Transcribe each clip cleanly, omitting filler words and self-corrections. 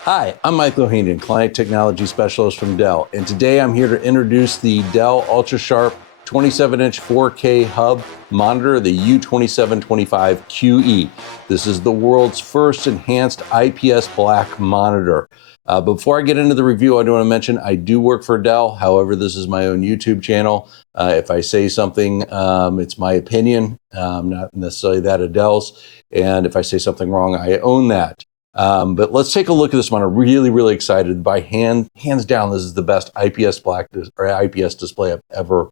Hi, I'm Michael Ohanian, Client Technology Specialist from Dell, and today I'm here to introduce the Dell UltraSharp 27-inch 4K hub monitor, the U2725QE. This is the world's first enhanced IPS Black monitor. Before I get into the review, I do want to mention I do work for Dell. However, this is my own YouTube channel. If I say something, it's my opinion, not necessarily that of Dell's. And if I say something wrong, I own that. But let's take a look at this one. I'm really excited. By hands down, this is the best IPS Black or IPS display I've ever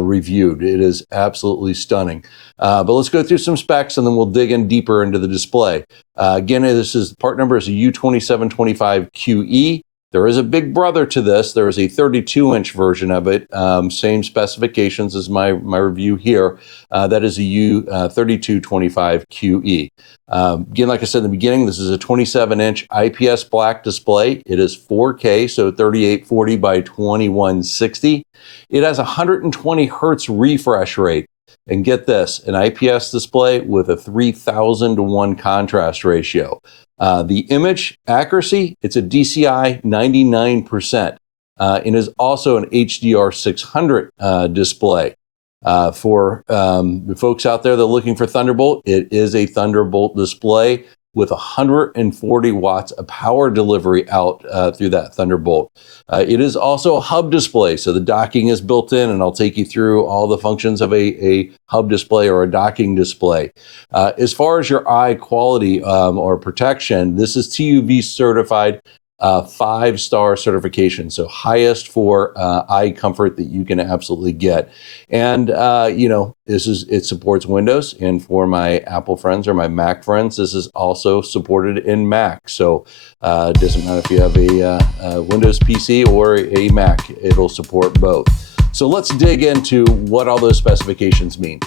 reviewed. It is absolutely stunning. But let's go through some specs and then we'll dig in deeper into the display. Again, this is part number is a U2725QE. There is a big brother to this. There is a 32-inch version of it, same specifications as my review here. That is a U3225QE. Again, like I said in the beginning, this is a 27-inch IPS Black display. It is 4K, so 3840 by 2160. It has 120 hertz refresh rate. And get this, an IPS display with a 3000:1 contrast ratio. The image accuracy, it's a DCI 99%. And is also an HDR 600 display. For the folks out there that are looking for Thunderbolt, it is a Thunderbolt display with 140 watts of power delivery out through that Thunderbolt. It is also a hub display, so the docking is built in, and I'll take you through all the functions of a hub display or a docking display. As far as your eye quality or protection, this is TUV certified 5-star certification, so highest for eye comfort that you can absolutely get. And it supports Windows, and for my Apple friends or my Mac friends, this is also supported in Mac. So it doesn't matter if you have a Windows PC or a Mac, it'll support both. So let's dig into what all those specifications mean.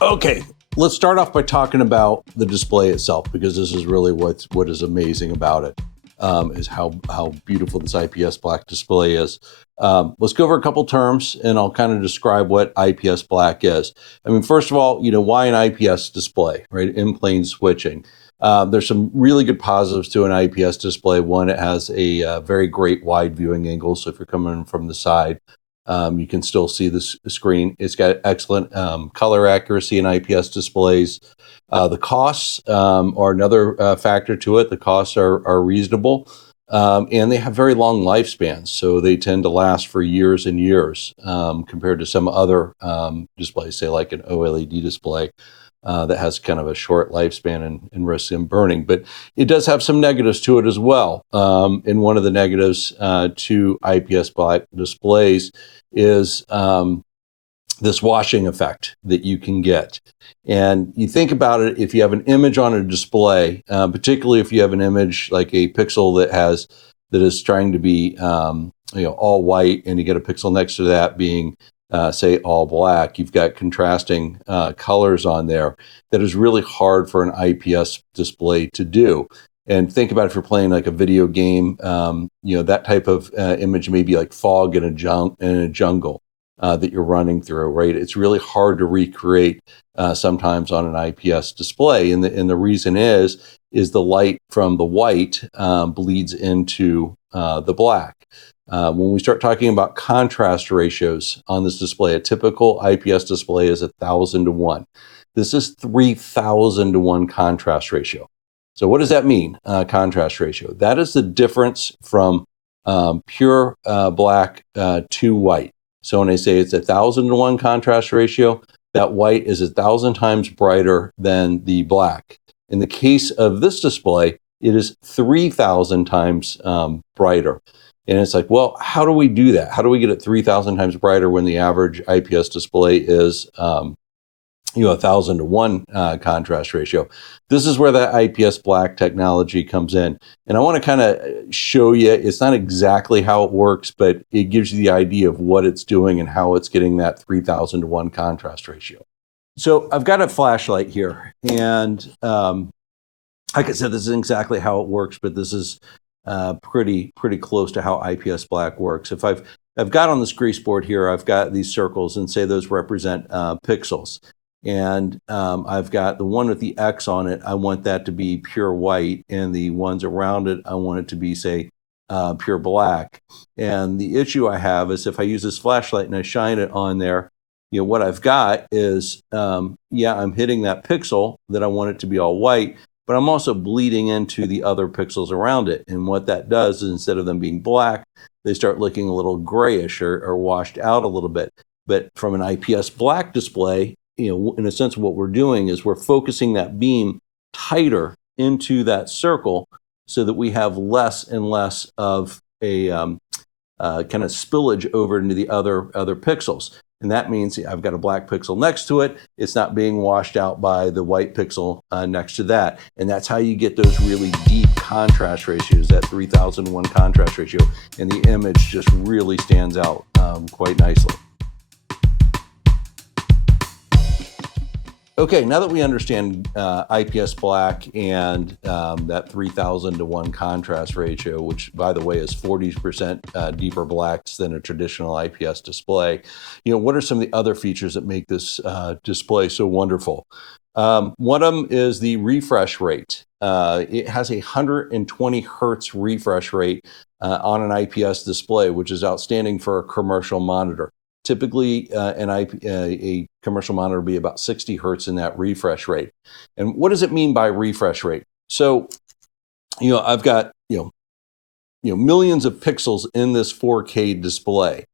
Okay. Let's start off by talking about the display itself, because this is really what is amazing about it, is how beautiful this IPS Black display is. Let's go over a couple terms, and I'll kind of describe what IPS Black is. I mean, first of all, why an IPS display, right? In-plane switching. There's some really good positives to an IPS display. One, it has a very great wide viewing angle, so if you're coming from the side, you can still see the screen. It's got excellent color accuracy in IPS displays. The costs are another factor to it. The costs are reasonable, and they have very long lifespans, so they tend to last for years and years compared to some other displays, say like an OLED display that has kind of a short lifespan and risks in burning. But it does have some negatives to it as well. And one of the negatives to IPS Black displays is this washing effect that you can get. And you think about it, if you have an image on a display, particularly if you have an image like a pixel that is trying to be all white, and you get a pixel next to that being say all black, you've got contrasting colors on there that is really hard for an IPS display to do. And think about if you're playing like a video game, that type of image may be like fog in a jungle that you're running through, right? It's really hard to recreate sometimes on an IPS display. And the reason is the light from the white bleeds into the black. When we start talking about contrast ratios on this display, a typical IPS display is 1,000:1. This is 3,000:1 contrast ratio. So what does that mean, contrast ratio? That is the difference from pure black to white. So when I say it's 1,000:1 contrast ratio, that white is 1,000 times brighter than the black. In the case of this display, it is 3,000 times brighter. And it's like, well, how do we do that? How do we get it 3,000 times brighter when the average IPS display is 1,000:1 contrast ratio? This is where that IPS Black technology comes in. And I want to kind of show you, it's not exactly how it works, but it gives you the idea of what it's doing and how it's getting that 3,000:1 contrast ratio. So I've got a flashlight here, and like I said, this isn't exactly how it works, but this is pretty close to how IPS Black works. If I've got on this grease board here, I've got these circles, and say those represent pixels. And I've got the one with the X on it. I want that to be pure white, and the ones around it, I want it to be, say, pure black. And the issue I have is if I use this flashlight and I shine it on there, what I've got is, yeah, I'm hitting that pixel that I want it to be all white, but I'm also bleeding into the other pixels around it. And what that does is, instead of them being black, they start looking a little grayish or washed out a little bit. But from an IPS Black display, in a sense, what we're doing is we're focusing that beam tighter into that circle so that we have less and less of a kind of spillage over into the other pixels. And that means I've got a black pixel next to it. It's not being washed out by the white pixel next to that. And that's how you get those really deep contrast ratios, that 3001 contrast ratio. And the image just really stands out quite nicely. Okay, now that we understand IPS Black and that 3000 to 1 contrast ratio, which, by the way, is 40% deeper blacks than a traditional IPS display, what are some of the other features that make this display so wonderful? One of them is the refresh rate. It has a 120 hertz refresh rate on an IPS display, which is outstanding for a commercial monitor. Typically, a commercial monitor will be about 60 hertz in that refresh rate. And what does it mean by refresh rate? So, I've got, millions of pixels in this 4K display.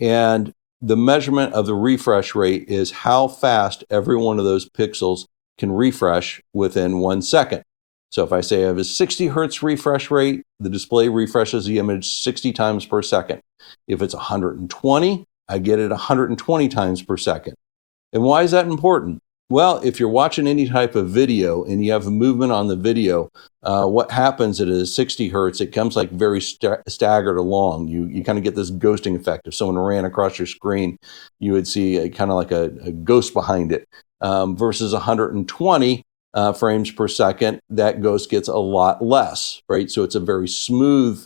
And the measurement of the refresh rate is how fast every one of those pixels can refresh within 1 second. So if I say I have a 60 hertz refresh rate, the display refreshes the image 60 times per second. If it's 120, I get it 120 times per second. And why is that important? Well, if you're watching any type of video and you have a movement on the video, what happens at a 60 hertz, it comes like very staggered along. You kind of get this ghosting effect. If someone ran across your screen, you would see kind of like a ghost behind it. Versus 120 frames per second, that ghost gets a lot less, right? So it's a very smooth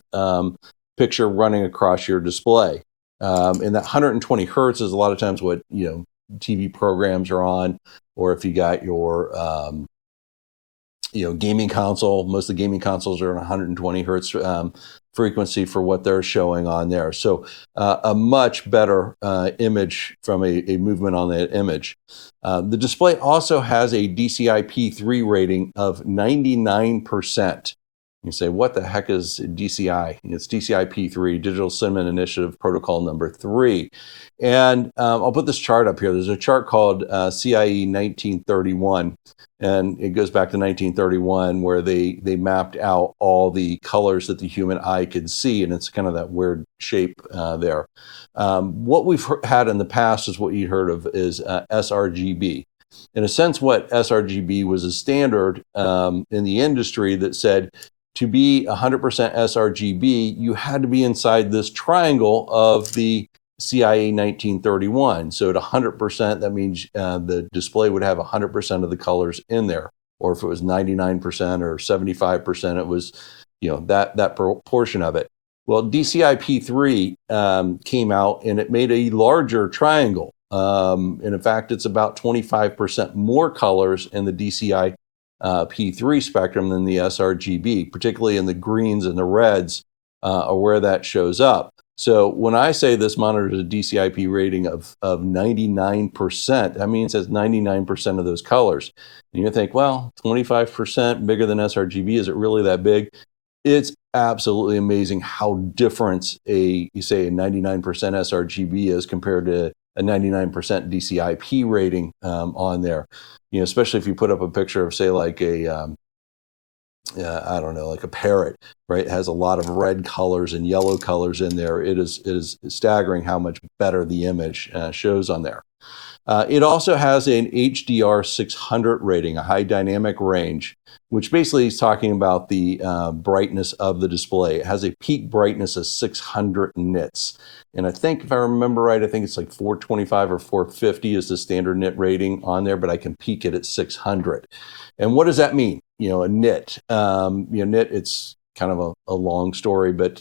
picture running across your display. And that 120 hertz is a lot of times what, TV programs are on, or if you got your, gaming console, most of the gaming consoles are on 120 hertz frequency for what they're showing on there. So a much better image from a movement on that image. The display also has a DCI-P3 rating of 99%. You say, what the heck is DCI? It's DCI-P3, Digital Cinema Initiative Protocol number 3. And I'll put this chart up here. There's a chart called CIE 1931, and it goes back to 1931 where they mapped out all the colors that the human eye could see, and it's kind of that weird shape there. What we've had in the past is what you heard of is sRGB. In a sense, what sRGB was a standard in the industry that said, to be 100% sRGB, you had to be inside this triangle of the CIA 1931. So at 100%, that means the display would have 100% of the colors in there. Or if it was 99% or 75%, it was, that proportion of it. Well, DCI-P3 came out and it made a larger triangle. And in fact, it's about 25% more colors in the DCI P3 spectrum than the sRGB, particularly in the greens and the reds are where that shows up. So when I say this monitor is a DCI-P rating of 99%, that means it has 99% of those colors. And you think, well, 25% bigger than sRGB, is it really that big? It's absolutely amazing how different a 99% sRGB is compared to a 99% DCI-P rating on there. Especially if you put up a picture of, say, like a, like a parrot, right? It has a lot of red colors and yellow colors in there. It is staggering how much better the image shows on there. It also has an HDR 600 rating, a high dynamic range, which basically is talking about the brightness of the display. It has a peak brightness of 600 nits. And I think, if I remember right, I think it's like 425 or 450 is the standard nit rating on there, but I can peak it at 600. And what does that mean? A nit. Nit, it's kind of a long story, but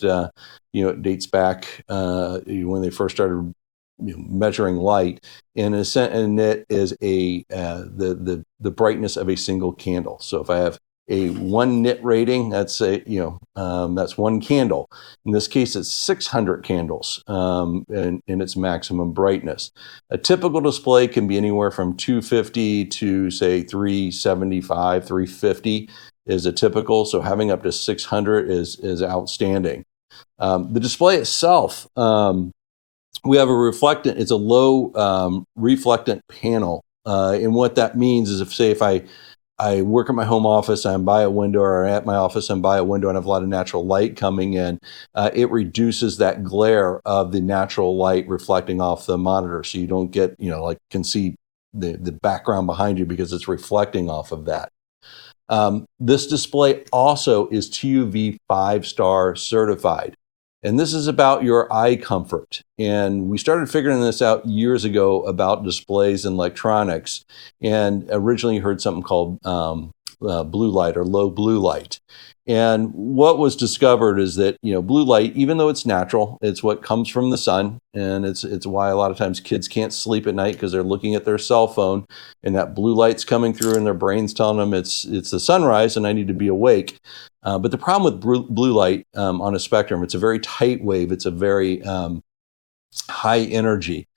it dates back when they first started measuring light, and it is the brightness of a single candle. So if I have a 1 nit rating, that's that's 1 candle. In this case, it's 600 candles in its maximum brightness. A typical display can be anywhere from 250 to say 375, 350 is a typical. So having up to 600 is outstanding. The display itself, we have a reflectant. It's a low reflectant panel, and what that means is if I work at my home office, I'm by a window, or at my office, I'm by a window, and I have a lot of natural light coming in, it reduces that glare of the natural light reflecting off the monitor, so you don't get, can see the background behind you because it's reflecting off of that. This display also is TUV 5-star certified. And this is about your eye comfort. And we started figuring this out years ago about displays and electronics. And originally heard something called blue light or low blue light. And what was discovered is that, blue light, even though it's natural, it's what comes from the sun. And it's why a lot of times kids can't sleep at night because they're looking at their cell phone and that blue light's coming through and their brain's telling them it's the sunrise and I need to be awake. But the problem with blue light on a spectrum, it's a very tight wave. It's a very high energy.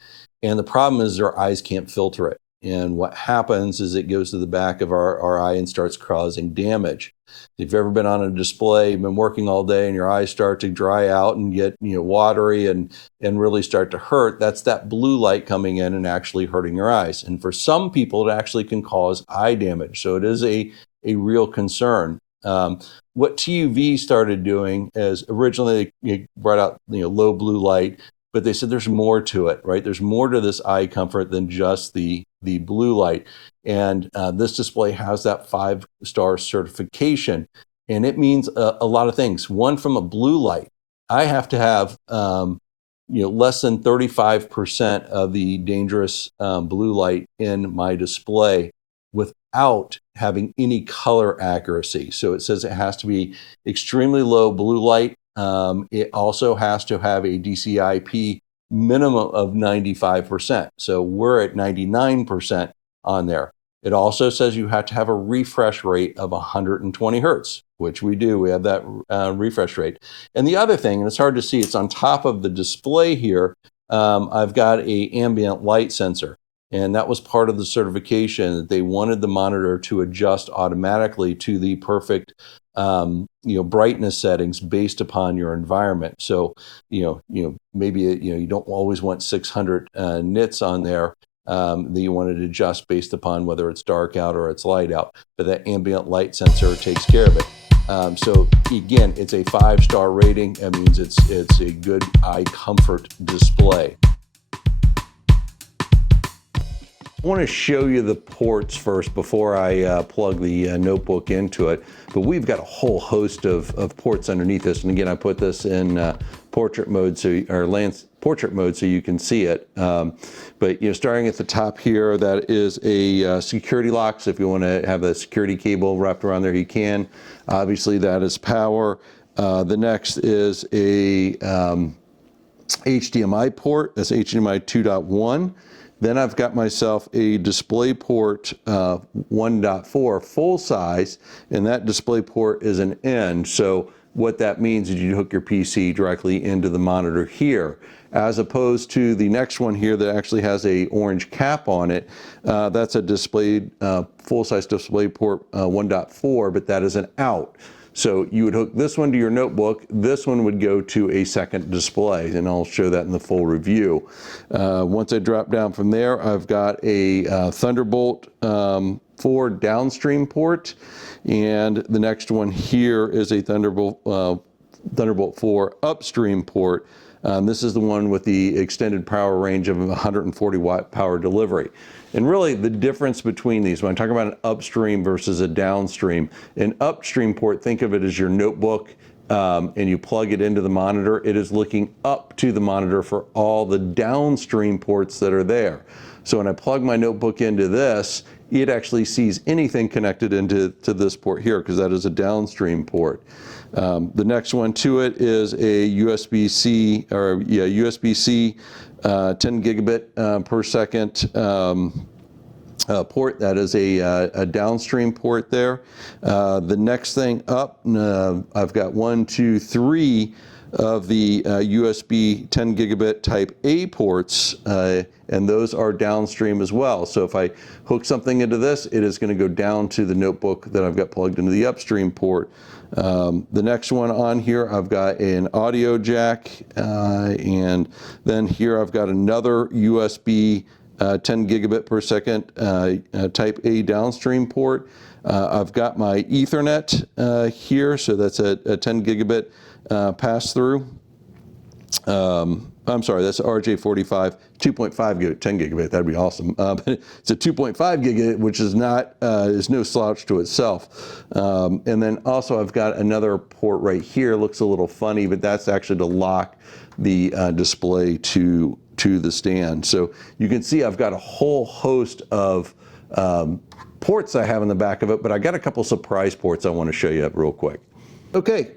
And the problem is our eyes can't filter it. And what happens is it goes to the back of our eye and starts causing damage. If you've ever been on a display, been working all day, and your eyes start to dry out and get watery and really start to hurt, that's that blue light coming in and actually hurting your eyes. And for some people, it actually can cause eye damage. So it is a real concern. What TUV started doing is originally they brought out low blue light, but they said there's more to it, right? There's more to this eye comfort than just the blue light. And this display has that 5-star certification. And it means a lot of things. One, from a blue light, I have to have less than 35% of the dangerous blue light in my display without having any color accuracy. So it says it has to be extremely low blue light. It also has to have a DCIP minimum of 95%. So we're at 99% on there. It also says you have to have a refresh rate of 120 hertz, which we do. We have that refresh rate. And the other thing, and it's hard to see, it's on top of the display here, I've got a ambient light sensor. And that was part of the certification, that they wanted the monitor to adjust automatically to the perfect brightness settings based upon your environment. So maybe you don't always want 600 nits on there, that you want to adjust based upon whether it's dark out or it's light out. But that ambient light sensor takes care of it. So again, it's a 5-star rating. That means it's a good eye comfort display. I want to show you the ports first before I plug the notebook into it, but we've got a whole host of ports underneath this. And again, I put this in portrait mode, portrait mode so you can see it. But starting at the top here, that is a security lock. So if you want to have the security cable wrapped around there, you can. Obviously, that is power. The next is a HDMI port. That's HDMI 2.1. Then I've got myself a DisplayPort 1.4 full size, and that DisplayPort is an N. So what that means is you hook your PC directly into the monitor here, as opposed to the next one here that actually has a orange cap on it. That's a full-size DisplayPort 1.4, but that is an out. So you would hook this one to your notebook. This one would go to a second display, and I'll show that in the full review. Once I drop down from there, I've got a Thunderbolt 4 downstream port, and the next one here is a Thunderbolt 4 upstream port. This is the one with the extended power range of 140 watt power delivery. And really the difference between these, when I'm talking about an upstream versus a downstream, an upstream port, think of it as your notebook, and you plug it into the monitor. It is looking up to the monitor for all the downstream ports that are there. So when I plug my notebook into this, it actually sees anything connected into this port here, because that is a downstream port. The next one to it is a USB-C, or yeah, USB-C 10 gigabit per second port. That is a downstream port there. The next thing up, I've got 1, 2, 3 of the USB 10 gigabit type A ports, and those are downstream as well. So if I hook something into this, it is going to go down to the notebook that I've got plugged into the upstream port. The next one on here, I've got an audio jack, and then here I've got another USB 10 gigabit per second type A downstream port. I've got my Ethernet here, so that's a 10 gigabit pass-through. I'm sorry, that's RJ45 2.5 gigabit, 10 gigabit. That'd be awesome. But it's a 2.5 gigabit, which is not is no slouch to itself. And then also I've got another port right here. Looks a little funny, but that's actually to lock the display to the stand. So you can see I've got a whole host of ports I have in the back of it, but I got a couple surprise ports I want to show you real quick. Okay.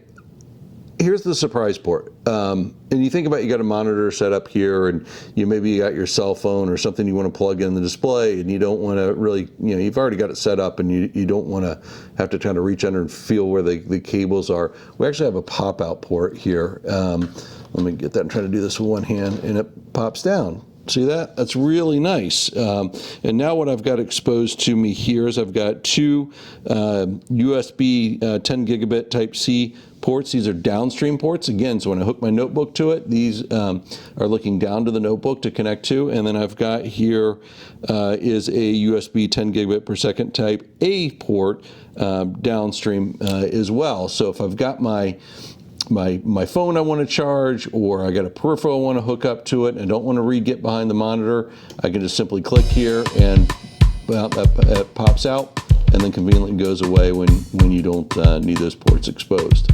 Here's the surprise port. And you think about, you got a monitor set up here, and maybe you got your cell phone or something you want to plug in the display, and you don't want to really, you've already got it set up, and you don't want to have to kind of reach under and feel where the cables are. We actually have a pop-out port here. Let me get that and try to do this with one hand, and it pops down. See that? That's really nice. And now what I've got exposed to me here is I've got two USB 10 gigabit type C ports. These are downstream ports. Again, so when I hook my notebook to it, these are looking down to the notebook to connect to. And then I've got here is a USB 10 gigabit per second type A port downstream as well. So if I've got my phone I want to charge, or I got a peripheral I want to hook up to it and I don't want to get behind the monitor, I can just simply click here, and well, that pops out and then conveniently goes away when you don't need those ports exposed.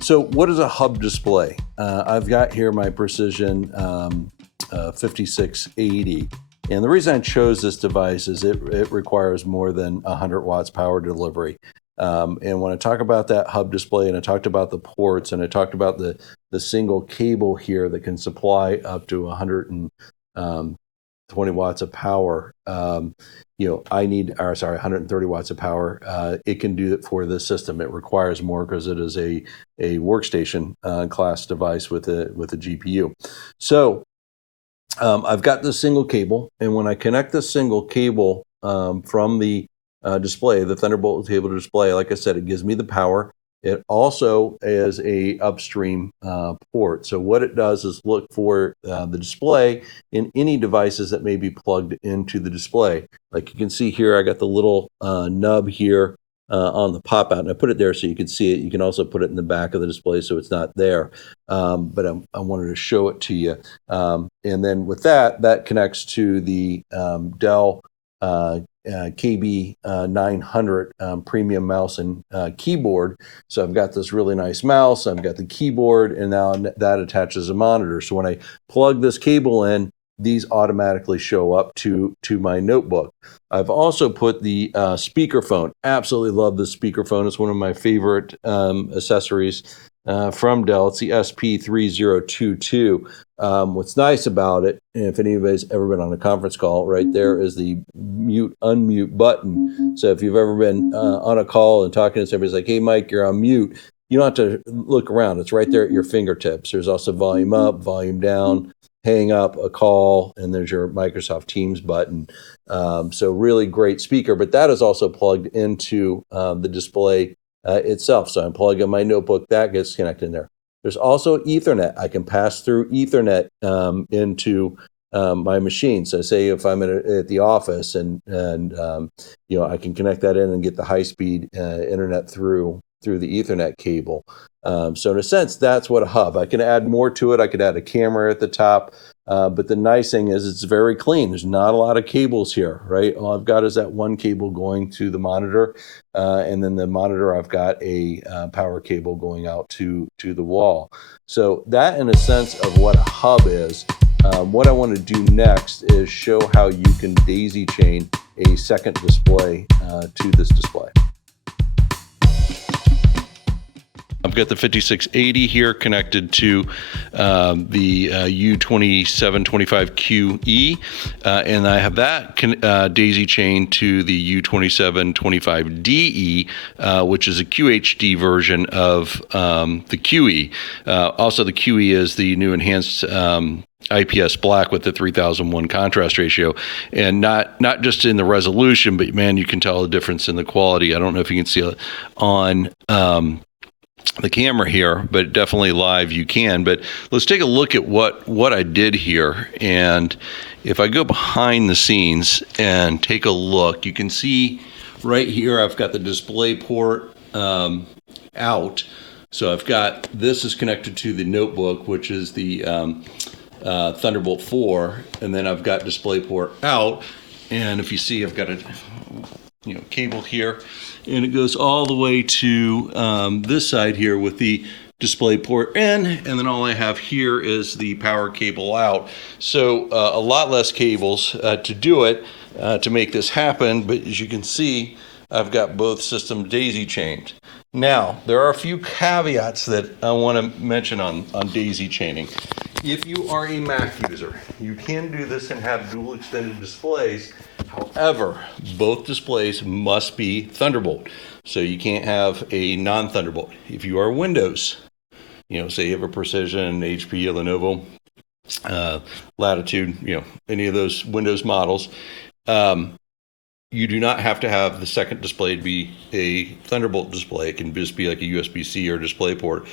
So what is a hub display? I've got here my Precision 5680. And the reason I chose this device is it requires more than 100 watts power delivery. And when I talk about that hub display, and I talked about the ports, and I talked about the single cable here that can supply up to 120 watts of power, I need, 130 watts of power. It can do it for this system. It requires more because it is a workstation class device with a GPU. So I've got this single cable, and when I connect this single cable from the display, the Thunderbolt table display, like I said, it gives me the power. It also is a upstream port. So what it does is look for the display in any devices that may be plugged into the display. Like you can see here, I got the little nub here on the pop out, and I put it there so you can see it. You can also put it in the back of the display so it's not there. But I wanted to show it to you. And then with that connects to the Dell KB900 premium mouse and keyboard. So I've got this really nice mouse, I've got the keyboard, and now that attaches a monitor. So when I plug this cable in, these automatically show up to my notebook. I've also put the speakerphone. Absolutely love this speakerphone. It's one of my favorite accessories from Dell. It's the SP3022. What's nice about it, and if anybody's ever been on a conference call, right there is the mute unmute button. So if you've ever been on a call and talking to somebody, it's like, hey Mike, you're on mute, you don't have to look around. It's right there at your fingertips. There's also volume up, volume down, hang up a call, and there's your Microsoft Teams button. So really great speaker, but that is also plugged into the display itself. So I'm plugging my notebook, that gets connected in there. There's also Ethernet. I can pass through Ethernet into my machine. So say if I'm at the office and I can connect that in and get the high-speed internet through the Ethernet cable. So in a sense, that's what a hub. I can add more to it. I could add a camera at the top. But the nice thing is it's very clean. There's not a lot of cables here, right? All I've got is that one cable going to the monitor, and then the monitor, I've got a power cable going out to the wall. So that, in a sense of what a hub is. What I want to do next is show how you can daisy chain a second display to this display. I've got the 5680 here connected to the U2725QE, and I have that daisy chained to the U2725DE, which is a QHD version of the QE. Also, the QE is the new enhanced IPS Black with the 3001 contrast ratio, and not just in the resolution, but man, you can tell the difference in the quality. I don't know if you can see it on the camera here, but definitely live you can. But let's take a look at what I did here. And if I go behind the scenes and take a look, you can see right here I've got the display port out. So I've got, this is connected to the notebook, which is the Thunderbolt 4, and then I've got DisplayPort out. And if you see, I've got a cable here, and it goes all the way to this side here with the DisplayPort in, and then all I have here is the power cable out. So a lot less cables to do it, to make this happen. But as you can see, I've got both systems daisy chained. Now, there are a few caveats that I want to mention on daisy chaining. If you are a Mac user, you can do this and have dual extended displays. However, both displays must be Thunderbolt. So you can't have a non-Thunderbolt. If you are Windows, say you have a Precision, HP, Lenovo, Latitude, any of those Windows models, you do not have to have the second display to be a Thunderbolt display. It can just be like a USB-C or DisplayPort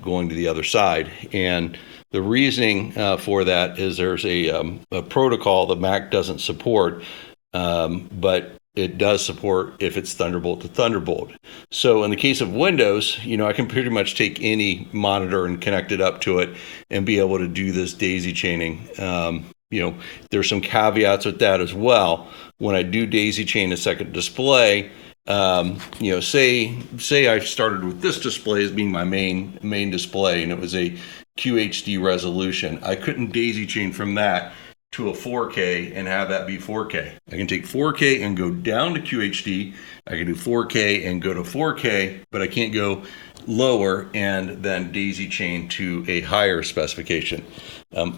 going to the other side. And the reasoning for that is there's a protocol that Mac doesn't support, but it does support if it's Thunderbolt to Thunderbolt. So in the case of Windows, I can pretty much take any monitor and connect it up to it and be able to do this daisy chaining. There's some caveats with that as well. When I do daisy chain a second display, say I started with this display as being my main display, and it was a QHD resolution. I couldn't daisy chain from that to a 4K and have that be 4K. I can take 4K and go down to QHD. I can do 4K and go to 4K, but I can't go lower and then daisy chain to a higher specification.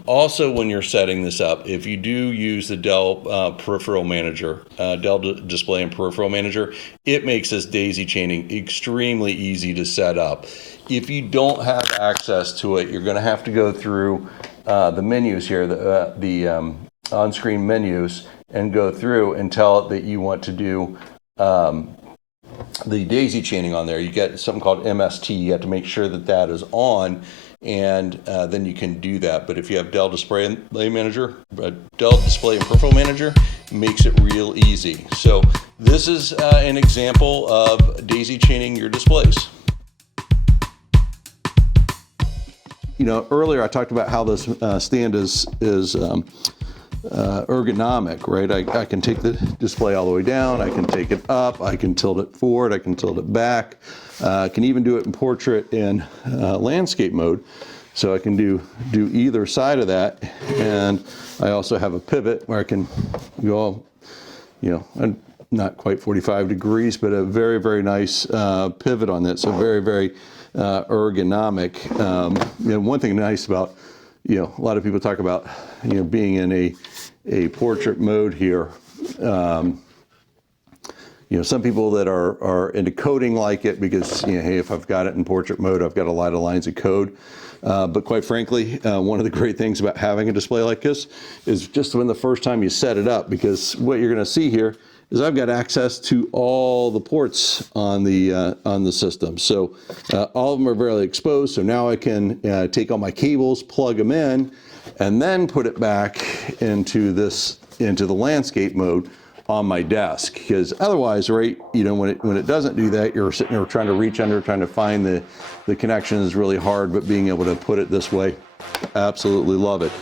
Also, when you're setting this up, if you do use the Dell Peripheral Manager, Dell Display and Peripheral Manager, it makes this daisy chaining extremely easy to set up. If you don't have access to it, you're going to have to go through the menus here, the on-screen menus, and go through and tell it that you want to do the daisy chaining on there. You get something called MST. You have to make sure that that is on, and then you can do that. But if you have Dell Display Manager, Dell Display and Peripheral Manager, it makes it real easy. So this is an example of daisy chaining your displays. Earlier I talked about how this stand is ergonomic, right? I can take the display all the way down, I can take it up, I can tilt it forward, I can tilt it back. I can even do it in portrait and landscape mode. So I can do either side of that. And I also have a pivot where I can go, not quite 45 degrees, but a very, very nice pivot on that. So very, very ergonomic. One thing nice about, a lot of people talk about, being in a portrait mode here. Some people that are into coding like it because, hey, if I've got it in portrait mode, I've got a lot of lines of code. But quite frankly, one of the great things about having a display like this is just when the first time you set it up, because what you're going to see here is I've got access to all the ports on the system. So all of them are very exposed. So now I can take all my cables, plug them in, and then put it back into the landscape mode on my desk. Because otherwise, right, when it doesn't do that, you're sitting there trying to reach under, trying to find the connection is really hard. But being able to put it this way, absolutely love it.